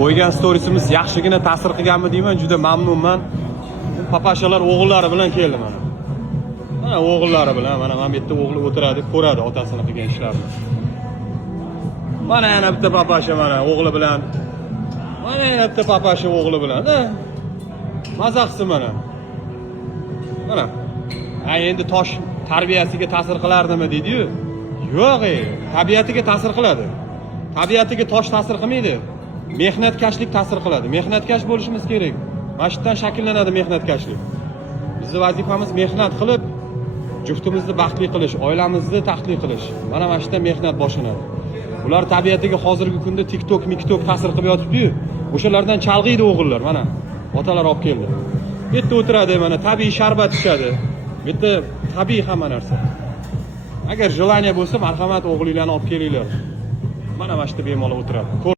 qo'ygan storiesimiz yaxshigina ta'sir qilganmi deyman, juda mamnunman. Papashalar o'g'illari bilan keldi mana. Mana o'g'illari bilan, mana bu yerda o'g'li o'tiradi, ko'radi otasini qilgan ishlarini. Mana yana bitta papasha mana o'g'li bilan. Mana yana bitta papasha o'g'li bilan. Maza qilsin mana. Mana. Endi tosh tarbiyasiga ta'sir qilardimi deydi-yu. Yo'q, tabiatiga ta'sir qiladi. Tabiatiga tosh ta'sir qilmaydi. Mehnatkashlik ta'sir qiladi. Mehnatkash bo'lishimiz kerak. Mana shu yerdan shakllanadi mehnatkashlik. Bizning vazifamiz mehnat qilib, juftimizni baxtli qilish, oilamizni taxtli qilish. Mana shu yerdan mehnat boshlanadi. Ular tabiatiga hozirgi kunda TikTok ta'sir qilib yotibdi-yu. O'shalardan chalg'iydi o'g'illar, mana. Otalar olib keldi. Bu yerda o'tiradi, mana tabiiy sharbat ichadi. Bu yerda tabiiy hamma narsa. Agar желание bo'lsa, marhamat o'g'linglarni olib kelinglar. Mana shu yerda bemalol o'tiradi.